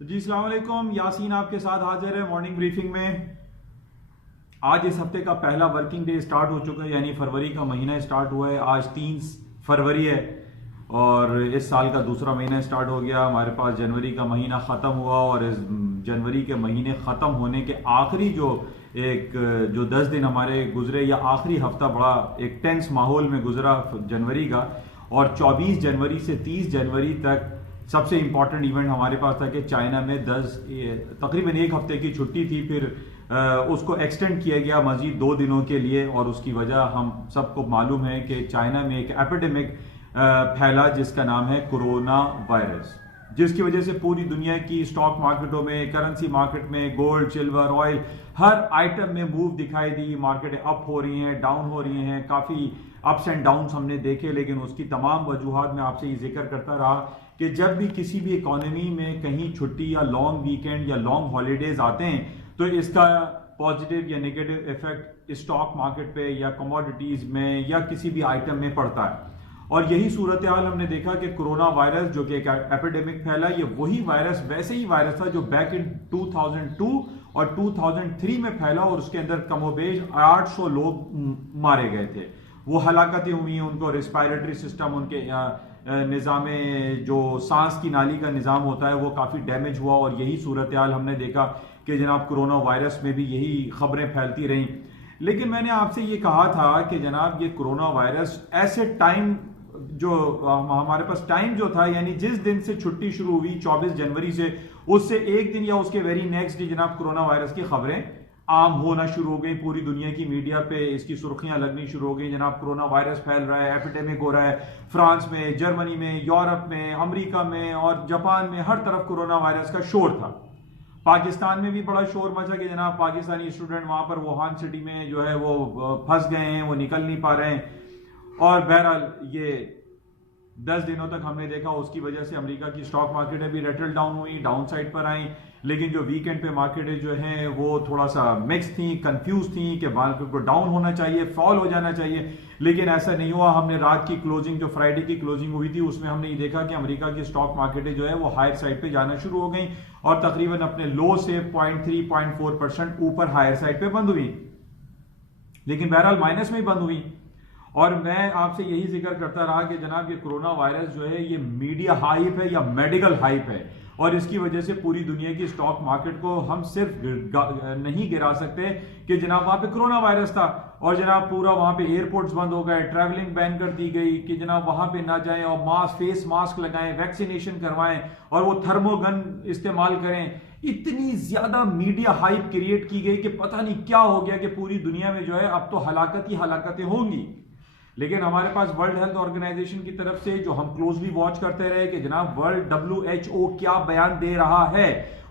तो जी अस्सलाम वालेकुम, यासीन आपके साथ हाजिर है मॉर्निंग ब्रीफिंग में। आज इस हफ्ते का पहला वर्किंग डे स्टार्ट हो चुका है, यानी फरवरी का महीना स्टार्ट हुआ है। आज 3 फरवरी है और इस साल का दूसरा महीना स्टार्ट हो गया। हमारे पास जनवरी का महीना ख़त्म हुआ और इस जनवरी के महीने ख़त्म होने के आखिरी जो 10 दिन हमारे गुजरे, या आखिरी हफ्ता बड़ा एक टेंस माहौल में गुजरा जनवरी का। और 24 जनवरी से 30 जनवरी तक सबसे इंपॉर्टेंट इवेंट हमारे पास था कि चाइना में तकरीबन एक हफ्ते की छुट्टी थी, फिर उसको एक्सटेंड किया गया मजीद 2 दिनों के लिए। और उसकी वजह हम सबको मालूम है कि चाइना में एक एपिडेमिक फैला जिसका नाम है कोरोना वायरस, जिसकी वजह से पूरी दुनिया की स्टॉक मार्केटों में, करेंसी मार्केट में, गोल्ड, सिल्वर, ऑयल, हर आइटम में मूव दिखाई दी। मार्केटें अप हो रही हैं, डाउन हो रही हैं, काफ़ी अप्स एंड डाउन्स हमने देखे। लेकिन उसकी तमाम वजूहात में आपसे ये जिक्र करता रहा कि जब भी किसी भी इकोनॉमी में कहीं छुट्टी या लॉन्ग वीकेंड या लॉन्ग हॉलीडेज आते हैं तो इसका पॉजिटिव या नेगेटिव इफेक्ट स्टॉक मार्केट पे या कमोडिटीज में या किसी भी आइटम में पड़ता है। और यही सूरत हाल हमने देखा कि कोरोना वायरस जो कि एक एपिडेमिक फैला, ये वही वायरस, वैसे ही वायरस था जो बैक इन 2002 और 2003 में फैला और उसके अंदर कमोबेश 800 लोग मारे गए थे। वो हलाकतें हुई हैं, उनको रेस्पिरेटरी सिस्टम, उनके निज़ाम जो सांस की नाली का निज़ाम होता है वो काफ़ी डैमेज हुआ। और यही सूरत हाल हमने देखा कि जनाब कोरोना वायरस में भी यही खबरें फैलती रहीं। लेकिन मैंने आपसे ये कहा था कि जनाब ये कोरोना वायरस ऐसे टाइम जो हमारे पास टाइम जो था, यानी जिस दिन से छुट्टी शुरू हुई 24 जनवरी से, उससे एक दिन या उसके वेरी नेक्स्ट डे जनाब कोरोना वायरस की खबरें आम होना शुरू हो गई। पूरी दुनिया की मीडिया पे इसकी सुर्खियां लगनी शुरू हो गई। जनाब कोरोना वायरस फैल रहा है, एपिडेमिक हो रहा है। फ्रांस में, जर्मनी में, यूरोप में, अमेरिका में और जापान में हर तरफ कोरोना वायरस का शोर था। पाकिस्तान में भी बड़ा शोर मचा कि जनाब पाकिस्तानी स्टूडेंट वहां पर वुहान सिटी में जो है वो फंस गए हैं, वो निकल नहीं पा रहे हैं। और बहरहाल ये 10 दिनों तक हमने देखा, उसकी वजह से अमेरिका की स्टॉक मार्केटें भी रेटल डाउन हुई, डाउन साइड पर आई। लेकिन जो वीकेंड पे मार्केटें जो हैं वो थोड़ा सा मिक्स थी, कंफ्यूज थी कि मार्केट को डाउन होना चाहिए, फॉल हो जाना चाहिए। लेकिन ऐसा नहीं हुआ। हमने रात की क्लोजिंग, जो फ्राइडे की क्लोजिंग हुई थी, उसमें हमने ये देखा कि अमेरिका की स्टॉक मार्केटें जो है वो हायर साइड पे जाना शुरू हो गई और तकरीबन अपने लो से 0.3-0.4% ऊपर हायर साइड पे बंद हुई। लेकिन बहरहाल माइनस में ही बंद हुई। और मैं आपसे यही जिक्र करता रहा कि जनाब ये कोरोना वायरस जो है ये मीडिया हाइप है या मेडिकल हाइप है, और इसकी वजह से पूरी दुनिया की स्टॉक मार्केट को हम सिर्फ नहीं गिरा सकते कि जनाब वहां पे कोरोना वायरस था और जनाब पूरा वहां पे एयरपोर्ट्स बंद हो गए, ट्रैवलिंग बैन कर दी गई कि जनाब वहां पे ना जाएं और फेस मास्क लगाएं, वैक्सीनेशन करवाएं और वो थर्मोगन इस्तेमाल करें। इतनी ज्यादा मीडिया हाइप क्रिएट की गई कि पता नहीं क्या हो गया कि पूरी दुनिया में जो है अब तो हलाकत ही हलाकतें होंगी। लेकिन हमारे पास वर्ल्ड हेल्थ ऑर्गेनाइजेशन की तरफ से जो हम क्लोजली वॉच करते रहे कि जनाब वर्ल्ड WHO क्या बयान दे रहा है,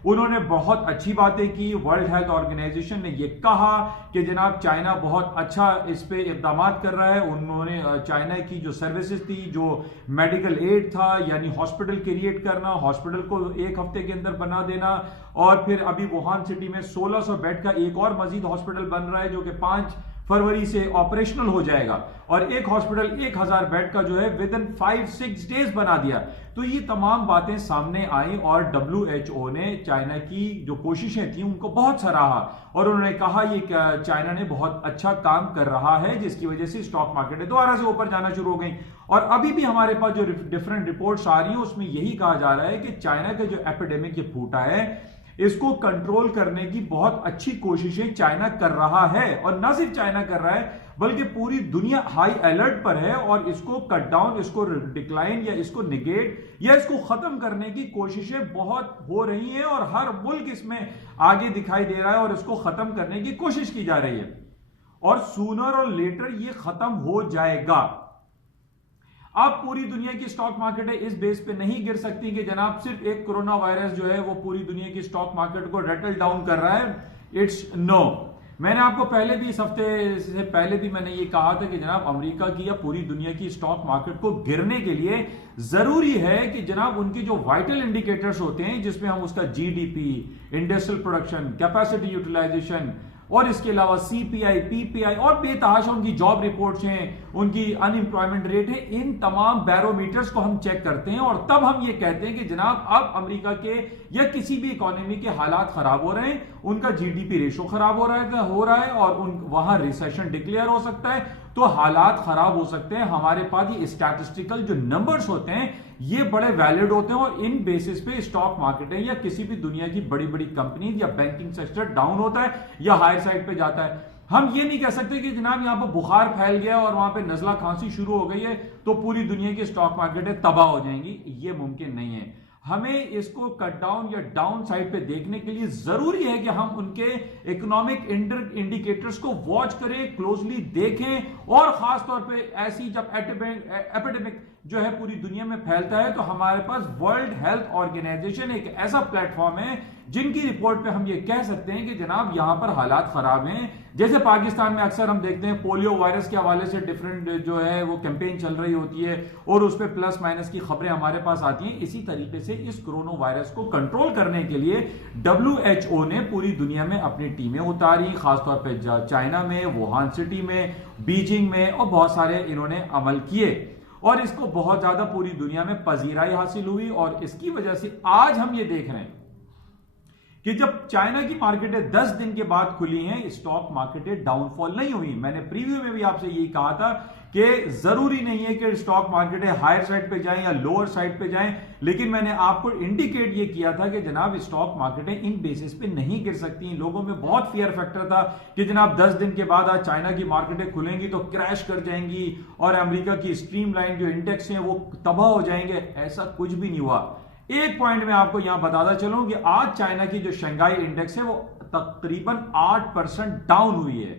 उन्होंने बहुत अच्छी बातें की। वर्ल्ड हेल्थ ऑर्गेनाइजेशन ने यह कहा कि जनाब चाइना बहुत अच्छा इस पे इक़दाम कर रहा है। उन्होंने चाइना की जो सर्विसेज थी, जो मेडिकल एड था, यानी हॉस्पिटल क्रिएट करना, हॉस्पिटल को एक हफ्ते के अंदर बना देना, और फिर अभी वुहान सिटी में 1600 बेड का एक और मजीद हॉस्पिटल बन रहा है जो कि 5 फरवरी से ऑपरेशनल हो जाएगा, और एक हॉस्पिटल 1000 बेड का जो है विद इन 5-6 डेज बना दिया। तो ये तमाम बातें सामने आई और WHO ने चाइना की जो कोशिशें थी उनको बहुत सराहा और उन्होंने कहा ये चाइना ने बहुत अच्छा काम कर रहा है, जिसकी वजह से स्टॉक मार्केटें दोबारा से ऊपर जाना शुरू हो गई। और अभी भी हमारे पास जो डिफरेंट रिपोर्ट्स आ रही हैं उसमें यही कहा जा रहा है कि चाइना का जो एपिडेमिक ये फूटा है, इसको कंट्रोल करने की बहुत अच्छी कोशिशें चाइना कर रहा है। और न सिर्फ चाइना कर रहा है बल्कि पूरी दुनिया हाई अलर्ट पर है और इसको कट डाउन, इसको डिक्लाइन या इसको निगेट या इसको खत्म करने की कोशिशें बहुत हो रही हैं और हर मुल्क इसमें आगे दिखाई दे रहा है और इसको खत्म करने की कोशिश की जा रही है। और सूनर और लेटर ये खत्म हो जाएगा। अब पूरी दुनिया की स्टॉक मार्केटें इस बेस पे नहीं गिर सकती कि जनाब सिर्फ एक कोरोना वायरस जो है वो पूरी दुनिया की स्टॉक मार्केट को रेटल डाउन कर रहा है। It's no. मैंने आपको पहले भी, इस हफ्ते से पहले भी मैंने ये कहा था कि जनाब अमेरिका की या पूरी दुनिया की स्टॉक मार्केट को गिरने के लिए जरूरी है कि जनाब उनकी जो वाइटल इंडिकेटर्स होते हैं, जिसमें हम उसका GDP, industrial production, capacity utilisation, और इसके अलावा सीपीआई, पीपीआई और बेतहाशा उनकी जॉब रिपोर्ट्स हैं, उनकी अनएम्प्लॉयमेंट रेट है, इन तमाम बैरोमीटर्स को हम चेक करते हैं और तब हम ये कहते हैं कि जनाब अब अमेरिका के या किसी भी इकोनॉमी के हालात खराब हो रहे हैं, उनका जीडीपी रेशो खराब हो रहा है और वहां रिसेशन डिक्लेयर हो सकता है, तो हालात खराब हो सकते हैं। हमारे पास ये स्टैटिस्टिकल जो नंबर्स होते हैं ये बड़े वैलिड होते हैं और इन बेसिस पे स्टॉक मार्केट है या किसी भी दुनिया की बड़ी बड़ी कंपनी या बैंकिंग सेक्टर डाउन होता है या हायर साइड पे जाता है। हम ये नहीं कह सकते कि जनाब यहां पर बुखार फैल गया और वहां पे नजला खांसी शुरू हो गई है तो पूरी दुनिया की स्टॉक मार्केटें तबाह हो जाएंगी, ये मुमकिन नहीं है। हमें इसको कट डाउन या डाउन साइड पे देखने के लिए जरूरी है कि हम उनके इकोनॉमिक इंडिकेटर्स को वॉच करें, क्लोजली देखें और खासतौर पे ऐसी जब एपिडेमिक जो है पूरी दुनिया में फैलता है तो हमारे पास वर्ल्ड हेल्थ ऑर्गेनाइजेशन एक ऐसा प्लेटफॉर्म है जिनकी रिपोर्ट पे हम ये कह सकते हैं कि जनाब यहां पर हालात खराब हैं। जैसे पाकिस्तान में अक्सर हम देखते हैं पोलियो वायरस के हवाले से डिफरेंट जो है वो कैंपेन चल रही होती है और उस पर प्लस माइनस की खबरें हमारे पास आती हैं। इसी तरीके से इस कोरोना वायरस को कंट्रोल करने के लिए WHO ने पूरी दुनिया में अपनी टीमें उतारी, खासतौर पर चाइना में, वुहान सिटी में, बीजिंग में और बहुत सारे इन्होंने अमल किए और इसको बहुत ज्यादा पूरी दुनिया में पजीराई हासिल हुई और इसकी वजह से आज हम ये देख रहे हैं कि जब चाइना की मार्केटें 10 दिन के बाद खुली हैं, स्टॉक मार्केटें डाउनफॉल नहीं हुई। मैंने प्रीव्यू में भी आपसे यही कहा था कि जरूरी नहीं है कि स्टॉक मार्केटें हायर साइड पे जाएं या लोअर साइड पे जाएं, लेकिन मैंने आपको इंडिकेट ये किया था कि जनाब स्टॉक मार्केटें इन बेसिस पे नहीं गिर सकती। लोगों में बहुत फियर फैक्टर था कि जनाब 10 दिन के बाद आज चाइना की मार्केटें खुलेंगी तो क्रैश कर जाएंगी और अमेरिका की स्ट्रीमलाइन जो इंडेक्स हैं वो तबाह हो जाएंगे। ऐसा कुछ भी नहीं हुआ। एक पॉइंट में आपको यहां बताता चलूं कि आज चाइना की जो शंघाई इंडेक्स है वो तकरीबन 8% डाउन हुई है।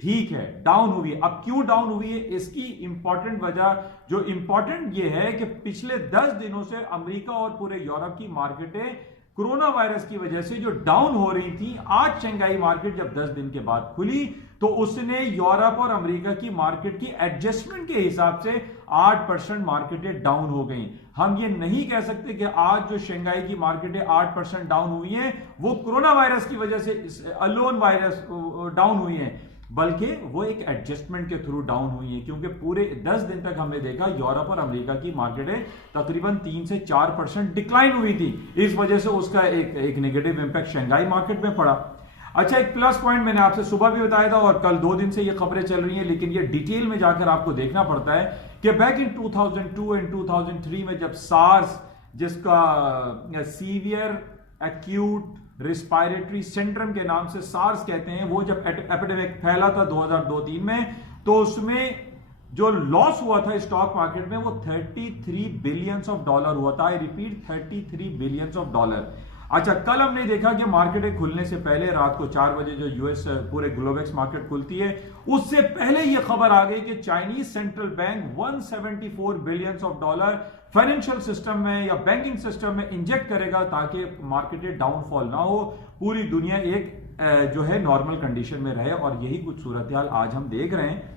ठीक है, डाउन हुई है। अब क्यों डाउन हुई है, इसकी इंपॉर्टेंट वजह जो इंपॉर्टेंट ये है कि पिछले 10 दिनों से अमेरिका और पूरे यूरोप की मार्केटें कोरोना वायरस की वजह से जो डाउन हो रही थी, आज शंघाई मार्केट जब 10 दिन के बाद खुली तो उसने यूरोप और अमेरिका की मार्केट की एडजस्टमेंट के हिसाब से 8% मार्केटें डाउन हो गई। हम ये नहीं कह सकते कि आज जो शंघाई की मार्केटें 8% डाउन हुई हैं वो कोरोना वायरस की वजह से अलोन वायरस डाउन हुई हैं, बल्कि वो एक एडजस्टमेंट के थ्रू डाउन हुई है, क्योंकि पूरे 10 दिन तक हमने देखा यूरोप और अमेरिका की मार्केटें तकरीबन 3 से 4% डिक्लाइन हुई थी। इस वजह से उसका एक नेगेटिव इंपैक्ट शंघाई मार्केट में पड़ा। अच्छा, एक प्लस पॉइंट मैंने आपसे सुबह भी बताया था और कल 2 दिन से ये खबरें चल रही हैं, लेकिन ये डिटेल में जाकर आपको देखना पड़ता है कि बैक इन 2002 एंड 2003 में जब सार्स, जिसका सीवियर एक्यूट रिस्पायरेटरी सिंड्रोम के नाम से सार्स कहते हैं, वो जब एपिडेमिक फैला था 2002-03 में, तो उसमें जो लॉस हुआ था स्टॉक मार्केट में वो $33 बिलियन हुआ था। I repeat, $33 billion. अच्छा, कल हमने देखा कि मार्केटें खुलने से पहले रात को 4 बजे जो यूएस पूरे ग्लोबेक्स मार्केट खुलती है, उससे पहले यह खबर आ गई कि Chinese central bank $174 billion financial system में या बैंकिंग सिस्टम में इंजेक्ट करेगा ताकि मार्केटें डाउनफॉल ना हो, पूरी दुनिया एक जो है नॉर्मल कंडीशन में रहे। और यही कुछ सूरत हाल आज हम देख रहे हैं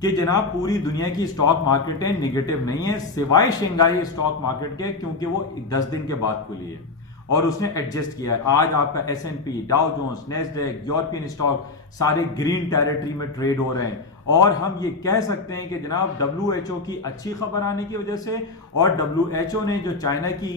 कि जनाब पूरी दुनिया की स्टॉक मार्केटें निगेटिव नहीं है सिवाय शंघाई स्टॉक मार्केट के, क्योंकि वो 10 दिन के बाद खुली है और उसने एडजस्ट किया है। आज आपका S&P, Dow Jones, Nasdaq, European stock सारे ग्रीन टेरिटरी में ट्रेड हो रहे हैं। और हम ये कह सकते हैं कि जनाब WHO की अच्छी खबर आने की वजह से और WHO ने जो चाइना की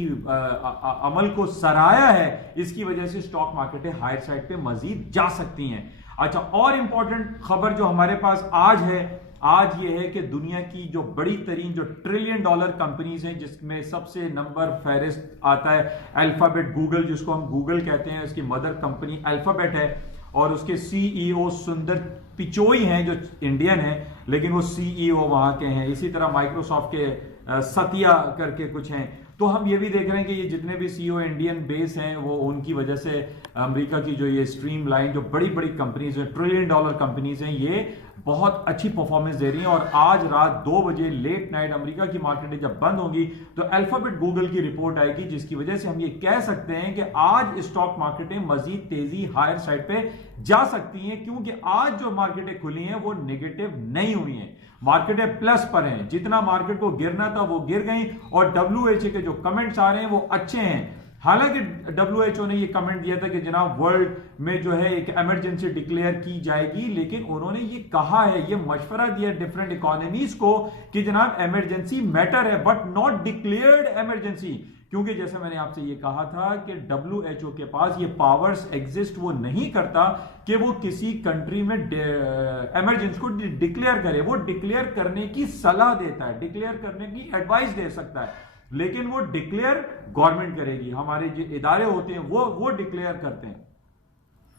अमल को सराहा है, इसकी वजह से स्टॉक मार्केटें हायर साइड पे मजीद जा सकती हैं। अच्छा, और इंपॉर्टेंट खबर जो हमारे पास आज है, आज ये है कि दुनिया की जो बड़ी तरीन जो $1 ट्रिलियन कंपनीज हैं, जिसमें सबसे नंबर फहरिस्त आता है अल्फाबेट गूगल, जिसको हम गूगल कहते हैं, उसकी मदर कंपनी अल्फाबेट है और उसके CEO सुंदर पिचोई हैं जो इंडियन है, लेकिन वो CEO वहां के हैं। इसी तरह माइक्रोसॉफ्ट के सतिया करके कुछ हैं। तो हम ये भी देख रहे हैं कि ये जितने भी CEO इंडियन बेस हैं वो उनकी वजह से अमेरिका की जो ये स्ट्रीम लाइन जो बड़ी बड़ी कंपनीज हैं, $1 ट्रिलियन कंपनीज हैं, ये बहुत अच्छी परफॉर्मेंस दे रही हैं। और आज रात 2 बजे लेट नाइट अमेरिका की मार्केटें जब बंद होंगी तो अल्फाबेट गूगल की रिपोर्ट आएगी, जिसकी वजह से हम ये कह सकते हैं कि आज स्टॉक मार्केटें मजीद तेजी हायर साइड पे जा सकती हैं, क्योंकि आज जो मार्केटें खुली हैं वो नेगेटिव नहीं हुई हैं, मार्केटें प्लस पर हैं। जितना मार्केट को गिरना था वो गिर गई और WHO के जो कमेंट्स आ रहे हैं वो अच्छे हैं। हालांकि WHO ने ये कमेंट दिया था कि जनाब वर्ल्ड में जो है एक इमरजेंसी डिक्लेयर की जाएगी, लेकिन उन्होंने ये कहा है, ये मशवरा दिया डिफरेंट इकोनॉमीज को कि जनाब इमरजेंसी मैटर है बट नॉट डिक्लेयर्ड इमरजेंसी, क्योंकि जैसे मैंने आपसे ये कहा था कि WHO के पास ये पावर्स एग्जिस्ट वो नहीं करता कि वो किसी कंट्री में इमरजेंसी को डिक्लेयर करे। वो डिक्लेयर करने की सलाह देता है, डिक्लेयर करने की एडवाइस दे सकता है, लेकिन वो डिक्लेयर गवर्नमेंट करेगी। हमारे जो इदारे होते हैं वो डिक्लेयर करते हैं।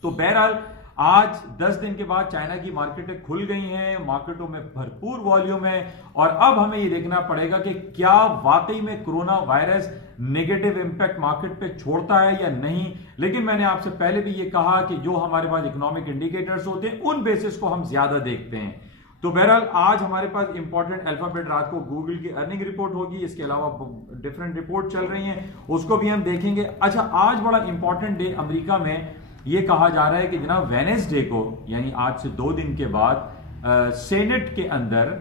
तो बहरहाल आज 10 दिन के बाद चाइना की मार्केटें खुल गई हैं, मार्केटों में भरपूर वॉल्यूम है, और अब हमें ये देखना पड़ेगा कि क्या वाकई में corona virus negative impact market पे छोड़ता है या नहीं। लेकिन मैंने आपसे पहले भी ये कहा कि जो हमारे पास इकोनॉमिक इंडिकेटर्स होते हैं उन बेसिस को हम ज्यादा देखते हैं। तो बहरहाल आज हमारे पास इंपॉर्टेंट अल्फाबेट रात को गूगल की अर्निंग रिपोर्ट होगी, इसके अलावा डिफरेंट रिपोर्ट चल रही हैं, उसको भी हम देखेंगे। अच्छा, आज बड़ा इंपॉर्टेंट डे अमेरिका में ये कहा जा रहा है कि जनाब वेडनेसडे को, यानी आज से 2 दिन के बाद सेनेट के अंदर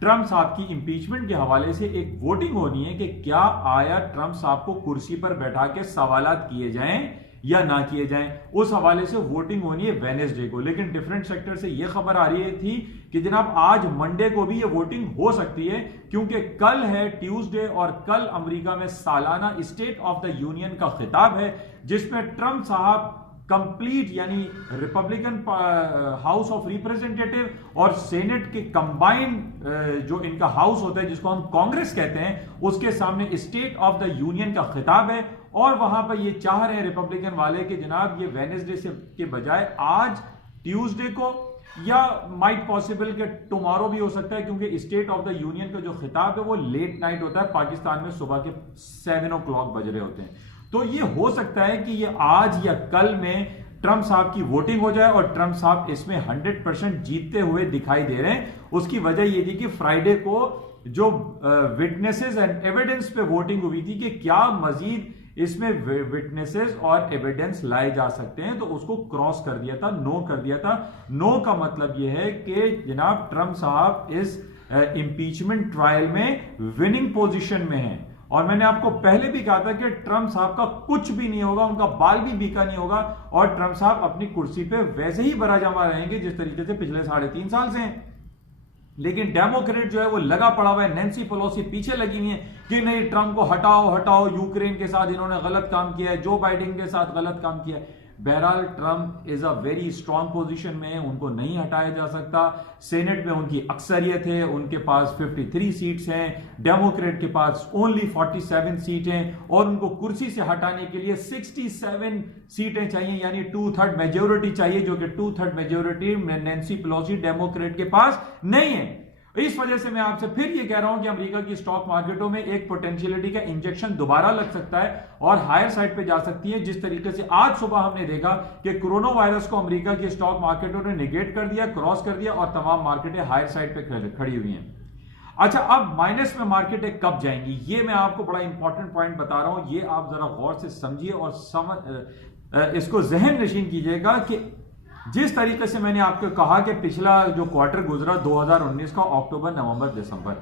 ट्रंप साहब की इंपीचमेंट के हवाले से एक वोटिंग होनी है कि क्या आया ट्रंप साहब को कुर्सी पर बैठा के सवालात किए जाएं या ना किए जाएं। उस हवाले से वोटिंग होनी है वेडनेसडे को। लेकिन डिफरेंट सेक्टर से यह खबर आ रही थी कि जनाब आज मंडे को भी ये वोटिंग हो सकती है, क्योंकि कल है ट्यूसडे और कल अमेरिका में सालाना स्टेट ऑफ द यूनियन का खिताब है, जिसमें ट्रंप साहब कंप्लीट यानी रिपब्लिकन हाउस ऑफ रिप्रेजेंटेटिव और सेनेट के कंबाइंड जो इनका हाउस होता है जिसको हम कांग्रेस कहते हैं, उसके सामने स्टेट ऑफ द यूनियन का खिताब है। और वहां पर ये चाह रहे हैं रिपब्लिकन वाले कि जनाब ये वेडनेसडे से के बजाय आज ट्यूसडे को या माइट पॉसिबल कि टुमारो भी हो सकता है, क्योंकि स्टेट ऑफ द यूनियन का जो खिताब है वो लेट नाइट होता है, पाकिस्तान में सुबह के 7 o'clock बज रहे होते हैं। तो ये हो सकता है कि ये आज या कल में ट्रंप साहब की वोटिंग हो जाए और ट्रंप साहब इसमें 100% जीतते हुए दिखाई दे रहे हैं। उसकी वजह ये थी कि फ्राइडे को जो विटनेसेस एंड एविडेंस पे वोटिंग हुई थी कि क्या मजीद इसमें विटनेसेस और एविडेंस लाए जा सकते हैं, तो उसको क्रॉस कर दिया था, नो कर दिया था। नो का मतलब यह है कि जनाब ट्रंप साहब इस इंपीचमेंट ट्रायल में विनिंग पोजीशन में हैं। और मैंने आपको पहले भी कहा था कि ट्रंप साहब का कुछ भी नहीं होगा, उनका बाल भी बीका नहीं होगा, और ट्रंप साहब अपनी कुर्सी पे वैसे ही बराजमा रहेंगे जिस तरीके से पिछले 3.5 साल से हैं। लेकिन डेमोक्रेट जो है वो लगा पड़ा हुआ है, नैन्सी पेलोसी पीछे लगी हुई है कि नहीं ट्रंप को हटाओ हटाओ, यूक्रेन के साथ इन्होंने गलत काम किया है, जो बाइडेन के साथ गलत काम किया है। बहरहाल Trump is a very strong position में है, उनको नहीं हटाया जा सकता। सेनेट में उनकी अक्सरियत है, उनके पास 53 सीट्स हैं, डेमोक्रेट के पास ओनली 47 सीट हैं, और उनको कुर्सी से हटाने के लिए 67 सीटें चाहिए, यानी 2/3 मेजोरिटी चाहिए, जो कि 2/3 मेजोरिटी नैन्सी पेलोसी डेमोक्रेट के पास नहीं है। इस वजह से मैं आपसे फिर ये कह रहा हूं कि अमेरिका की स्टॉक मार्केटों में एक पोटेंशियलिटी का इंजेक्शन दोबारा लग सकता है और हायर साइड पे जा सकती है, जिस तरीके से आज सुबह हमने देखा कि कोरोना वायरस को अमेरिका की स्टॉक मार्केटों ने निगेट कर दिया, क्रॉस कर दिया, और तमाम मार्केटें हायर साइड पे खड़ी हुई हैं। अच्छा, अब माइनस में मार्केटें कब जाएंगी, ये मैं आपको बड़ा इंपॉर्टेंट पॉइंट बता रहा हूं, ये आप जरा गौर से समझिए और इसको जहन नशीन कीजिएगा कि जिस तरीके से मैंने आपको कहा कि पिछला जो क्वार्टर गुजरा 2019 का अक्टूबर, नवंबर, दिसंबर,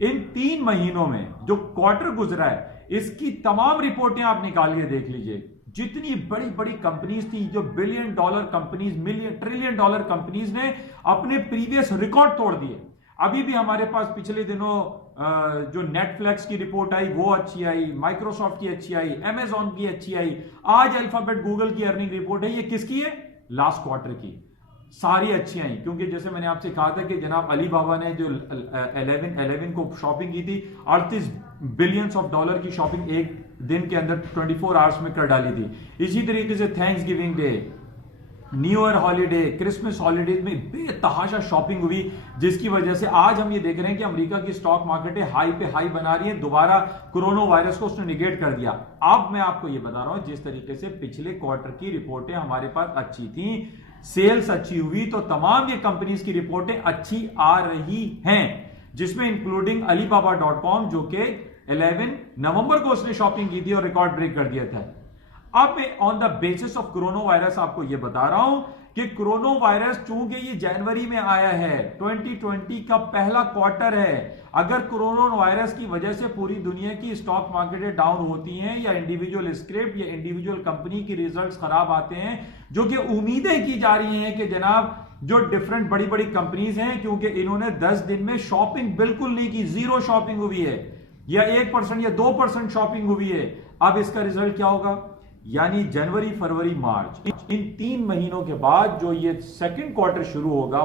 इन 3 महीनों में जो क्वार्टर गुजरा है इसकी तमाम रिपोर्टें आप निकाल के देख लीजिए। जितनी बड़ी बड़ी कंपनीज थी, जो $1 बिलियन कंपनीज, $1 ट्रिलियन कंपनीज ने अपने प्रीवियस रिकॉर्ड तोड़ दिए। अभी भी हमारे पास पिछले दिनों जो नेटफ्लिक्स की रिपोर्ट आई वो अच्छी आई, माइक्रोसॉफ्ट की अच्छी आई, अमेजॉन की अच्छी आई, आज अल्फाबेट गूगल की अर्निंग रिपोर्ट है। ये किसकी है? लास्ट क्वार्टर की। सारी अच्छी आई, क्योंकि जैसे मैंने आपसे कहा था कि जनाब अली बाबा ने जो 11 को शॉपिंग की थी, $38 बिलियन की शॉपिंग एक दिन के अंदर 24 आवर्स में कर डाली थी। इसी तरीके से thanks giving day, new year holiday, Christmas holidays में बेतहाशा शॉपिंग हुई, जिसकी वजह से आज हम ये देख रहे हैं कि अमेरिका की स्टॉक मार्केटें हाई पे हाई बना रही है। दोबारा कोरोना वायरस को उसने निगेट कर दिया। अब मैं आपको ये बता रहा हूं, जिस तरीके से पिछले क्वार्टर की रिपोर्टें हमारे पास अच्छी थी, सेल्स अच्छी हुई, तो तमाम ये कंपनीज की रिपोर्टें अच्छी आ रही हैं, जिसमें इंक्लूडिंग alibaba.com, जो कि 11 नवंबर को उसने शॉपिंग की थी और रिकॉर्ड ब्रेक कर दिया था। अब मैं on the basis of corona virus आपको यह बता रहा हूं कि कोरोना वायरस चूंकि ये जनवरी में आया है, 2020 का पहला क्वार्टर है, अगर कोरोना वायरस की वजह से पूरी दुनिया की स्टॉक मार्केटें डाउन होती हैं या इंडिविजुअल स्क्रिप्ट या इंडिविजुअल कंपनी की रिजल्ट्स खराब आते हैं, जो कि उम्मीदें की जा रही हैं कि जनाब जो डिफरेंट बड़ी बड़ी कंपनीज हैं, क्योंकि इन्होंने 10 दिन में शॉपिंग बिल्कुल नहीं की, जीरो शॉपिंग हुई है या 1% या 2% शॉपिंग हुई है, अब इसका रिजल्ट क्या होगा? यानी जनवरी, फरवरी, मार्च, इन 3 महीनों के बाद जो ये सेकंड क्वार्टर शुरू होगा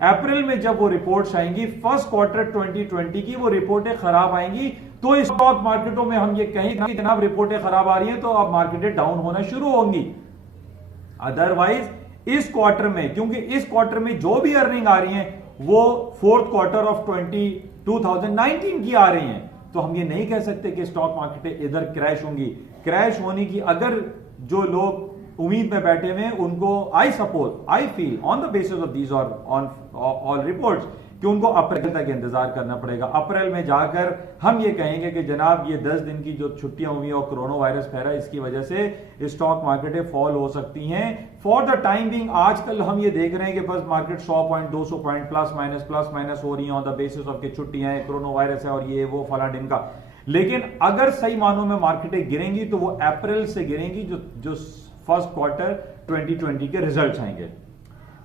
अप्रैल में जब वो रिपोर्ट्स आएंगी, फर्स्ट क्वार्टर 2020 की वो रिपोर्टें खराब आएंगी, तो स्टॉक मार्केटों में हम ये कहेंगे कि जनाब रिपोर्टें खराब आ रही हैं, तो अब मार्केटें डाउन होना शुरू होंगी। अदरवाइज इस क्वार्टर में, क्योंकि इस क्वार्टर में जो भी अर्निंग आ रही है वो फोर्थ क्वार्टर ऑफ 2019 की आ रही हैं, तो हम ये नहीं कह सकते कि स्टॉक मार्केटें इधर क्रैश होंगी। क्रैश होने की अगर जो लोग उम्मीद में बैठे हुए हैं उनको I feel on the basis of these all reports कि उनको अप्रैल तक इंतजार करना पड़ेगा। अप्रैल में जाकर हम ये कहेंगे कि जनाब ये 10 दिन की जो छुट्टियां हुई और कोरोना वायरस फैला, इसकी वजह से स्टॉक मार्केटें फॉल हो सकती हैं। फॉर द टाइम बिंग आजकल हम ये देख रहे हैं कि बस market 100 point 200 point plus minus हो रही है ऑन द बेसिस ऑफ कि छुट्टियां हैं, कोरोना वायरस है और ये वो फला ढिमका। लेकिन अगर सही मानों में मार्केटें गिरेंगी तो वो अप्रैल से गिरेंगी, जो फर्स्ट क्वार्टर 2020 के रिजल्ट्स आएंगे।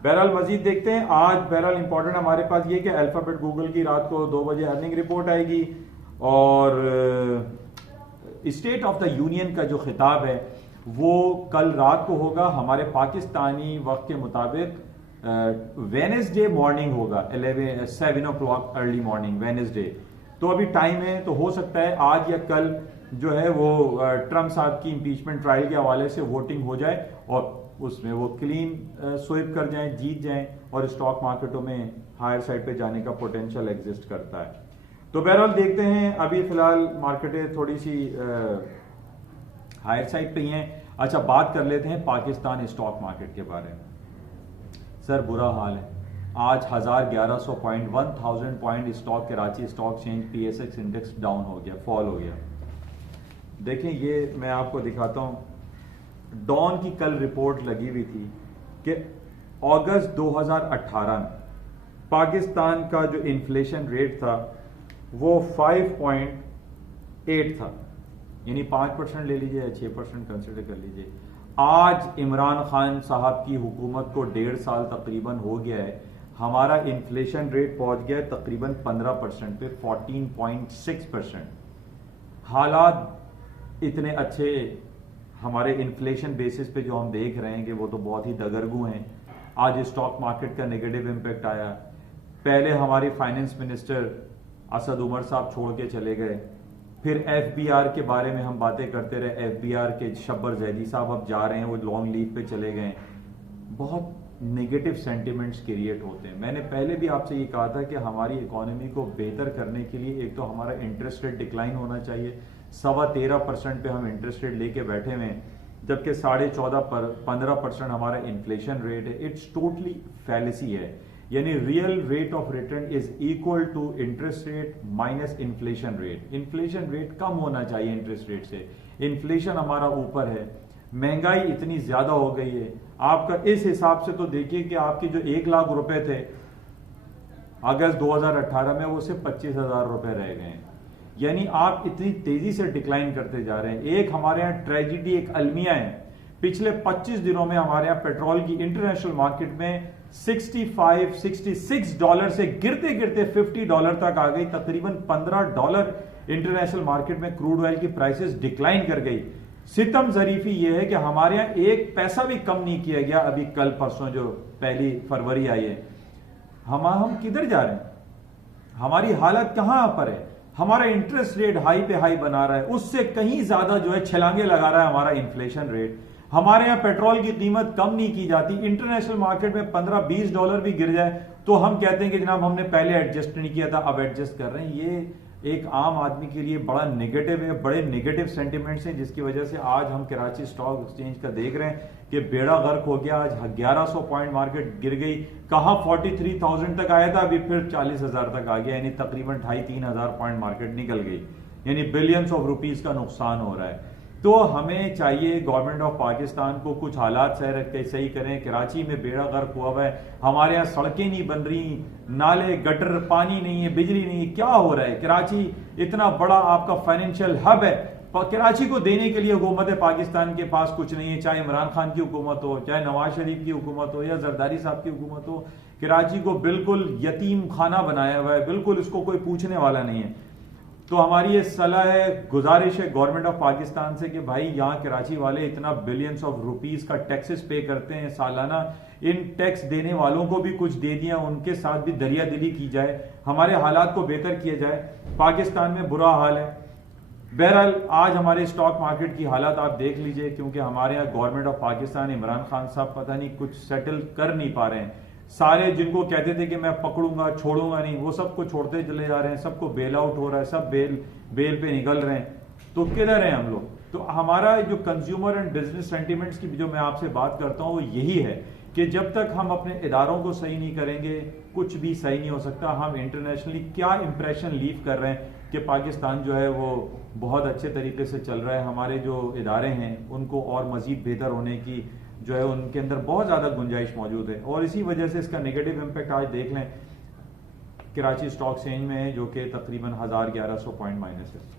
बहरहाल मजीद देखते हैं। आज बहरहाल इंपॉर्टेंट हमारे पास ये कि अल्फाबेट गूगल की रात को 2 बजे अर्निंग रिपोर्ट आएगी और स्टेट ऑफ द यूनियन का जो खिताब है वो कल रात को होगा हमारे पाकिस्तानी वक्त के मुताबिक। वेडनेसडे मॉर्निंग होगा 7 o'clock अर्ली मॉर्निंग वेडनेसडे। तो अभी टाइम है, तो हो सकता है आज या कल जो है वो ट्रम्प साहब की इंपीचमेंट ट्रायल के हवाले से वोटिंग हो जाए और उसमें वो क्लीन स्वीप कर जाएं, जीत जाएं और स्टॉक मार्केटों में हायर साइड पे जाने का पोटेंशियल एग्जिस्ट करता है। तो बहरहाल देखते हैं। अभी फिलहाल मार्केटें थोड़ी सी हायर साइड पे ही हैं। अच्छा, बात कर लेते हैं पाकिस्तान स्टॉक मार्केट के बारे में। सर बुरा हाल है। आज 1100 point 1000 point stock Karachi stock exchange PSX index down हो गया, फॉल हो गया। देखें, ये मैं आपको दिखाता हूं। डॉन की कल रिपोर्ट लगी हुई थी कि अगस्त 2018 में पाकिस्तान का जो इन्फ्लेशन रेट था वो 5.8 था, यानी 5% ले लीजिए या 6% कंसिडर कर लीजिए। आज इमरान खान साहब की हुकूमत को 1.5 साल तकरीबन हो गया है, हमारा इन्फ्लेशन रेट पहुंच गया है तकरीबन 15% पे, 14.6%। हालात इतने अच्छे हमारे इन्फ्लेशन बेसिस पे जो हम देख रहे हैं कि वो तो बहुत ही दगरगू हैं। आज स्टॉक मार्केट का नेगेटिव इम्पैक्ट आया। पहले हमारी फाइनेंस मिनिस्टर असद उमर साहब छोड़ के चले गए, फिर FBR के बारे में हम बातें करते रहे। FBR के शब्बर जैदी साहब अब जा रहे हैं, वो लॉन्ग लीव पे चले गए। बहुत नेगेटिव सेंटिमेंट्स क्रिएट होते हैं। मैंने पहले भी आपसे ये कहा था कि हमारी इकोनॉमी को बेहतर करने के लिए एक तो हमारा इंटरेस्ट रेट डिक्लाइन होना चाहिए। 13.25% पे हम इंटरेस्ट रेट लेके बैठे हुए हैं, जबकि 14.5 पर 15% हमारा इन्फ्लेशन रेट है। इट्स टोटली फैलेसी है, यानी real rate of return is equal to interest rate minus inflation rate. Inflation rate कम होना चाहिए इंटरेस्ट रेट से, इन्फ्लेशन हमारा ऊपर है, महंगाई इतनी ज्यादा हो गई है। आपका इस हिसाब से तो देखिए कि आपके जो 1 लाख रुपए थे अगस्त 2018 में वो सिर्फ 25,000 रुपए रह गए हैं। यानी आप इतनी तेजी से डिक्लाइन करते जा रहे हैं। एक हमारे यहाँ ट्रेजिडी, एक अलमिया है। पिछले 25 दिनों में हमारे यहाँ पेट्रोल की इंटरनेशनल मार्केट में $65-66 से गिरते गिरते $50 तक आ गई। तकरीबन $15 इंटरनेशनल मार्केट में क्रूड ऑयल की प्राइसेस डिक्लाइन कर गई। सितम जरीफी यह है कि हमारे यहाँ 1 पैसा भी कम नहीं किया गया। अभी कल परसों जो 1 फरवरी आई है, हम किधर जा रहे हैं? हमारी हालत कहां पर है? हमारा इंटरेस्ट रेट हाई पे हाई बना रहा है, उससे कहीं ज्यादा जो है छलांगे लगा रहा है हमारा इन्फ्लेशन रेट। हमारे यहाँ पेट्रोल की कीमत कम नहीं की जाती। इंटरनेशनल मार्केट में $15-20 भी गिर जाए तो हम कहते हैं कि जनाब हमने पहले एडजस्ट नहीं किया था, अब एडजस्ट कर रहे हैं। ये एक आम आदमी के लिए बड़ा नेगेटिव है, बड़े नेगेटिव सेंटिमेंट्स हैं, जिसकी वजह से आज हम कराची स्टॉक एक्सचेंज का देख रहे हैं कि बेड़ा गर्क हो गया। आज 1100 पॉइंट मार्केट गिर गई, कहां 43,000 तक आया था, अभी फिर 40,000 तक आ गया, यानी तकरीबन 2,500-3,000 पॉइंट मार्केट निकल गई, यानी बिलियंस ऑफ रुपीज का नुकसान हो रहा है। तो हमें चाहिए गवर्नमेंट ऑफ पाकिस्तान को कुछ हालात सही करें। कराची में बेड़ा गर्क हुआ है, हमारे यहाँ सड़कें नहीं बन रही, नाले गटर, पानी नहीं है, बिजली नहीं है, क्या हो रहा है? कराची इतना बड़ा आपका फाइनेंशियल हब है, कराची को देने के लिए हुकूमत पाकिस्तान के पास कुछ नहीं है, चाहे इमरान खान की हुकूमत हो, चाहे नवाज शरीफ की हुकूमत हो, या जरदारी साहब की हुकूमत हो। कराची को बिल्कुल यतीम खाना बनाया हुआ है, बिल्कुल इसको कोई पूछने वाला नहीं है। तो हमारी ये सलाह है, गुजारिश है गवर्नमेंट ऑफ पाकिस्तान से कि भाई यहाँ कराची वाले इतना बिलियंस ऑफ रुपीस का टैक्सेस पे करते हैं सालाना, इन टैक्स देने वालों को भी कुछ दे दिया, उनके साथ भी दरिया दिली की जाए, हमारे हालात को बेहतर किया जाए। पाकिस्तान में बुरा हाल है। बहरहाल आज हमारे स्टॉक मार्केट की हालात आप देख लीजिए, क्योंकि हमारे यहाँ गवर्नमेंट ऑफ पाकिस्तान, इमरान खान साहब पता नहीं कुछ सेटल कर नहीं पा रहे हैं। सारे जिनको कहते थे कि मैं पकड़ूंगा छोड़ूंगा नहीं, वो सबको छोड़ते चले जा रहे हैं, सबको बेल आउट हो रहा है, सब बेल पे निकल रहे हैं। तो किधर हैं हम लोग? तो हमारा जो कंज्यूमर एंड बिजनेस सेंटिमेंट्स की जो मैं आपसे बात करता हूं वो यही है कि जब तक हम अपने इदारों को सही नहीं करेंगे कुछ भी सही नहीं हो सकता। हम इंटरनेशनली क्या इंप्रेशन लीव कर रहे हैं कि पाकिस्तान जो है वो बहुत अच्छे तरीके से चल रहा है, हमारे जो इदारे हैं उनको और मजीद बेहतर होने की जो है उनके अंदर बहुत ज़्यादा गुंजाइश मौजूद है। और इसी वजह से इसका नेगेटिव इम्पैक्ट आज देख लें कराची स्टॉक एक्सचेंज में है, जो कि तकरीबन 1100 पॉइंट माइनस है।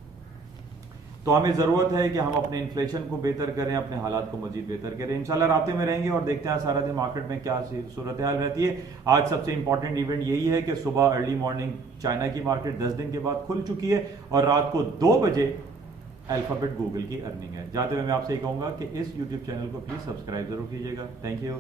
तो हमें ज़रूरत है कि हम अपने इन्फ्लेशन को बेहतर करें, अपने हालात को मजीद बेहतर करें। इंशाल्लाह राब्ते में रहेंगे और देखते हैं सारा दिन मार्केट में क्या सूरत हाल रहती है। आज सबसे इंपॉर्टेंट इवेंट यही है कि सुबह अर्ली मॉर्निंग चाइना की मार्केट 10 दिन के बाद खुल चुकी है और रात को 2 बजे अल्फाबेट गूगल की अर्निंग है। जाते हुए मैं आपसे ये कहूंगा कि इस यूट्यूब चैनल को प्लीज सब्सक्राइब जरूर कीजिएगा। Thank you.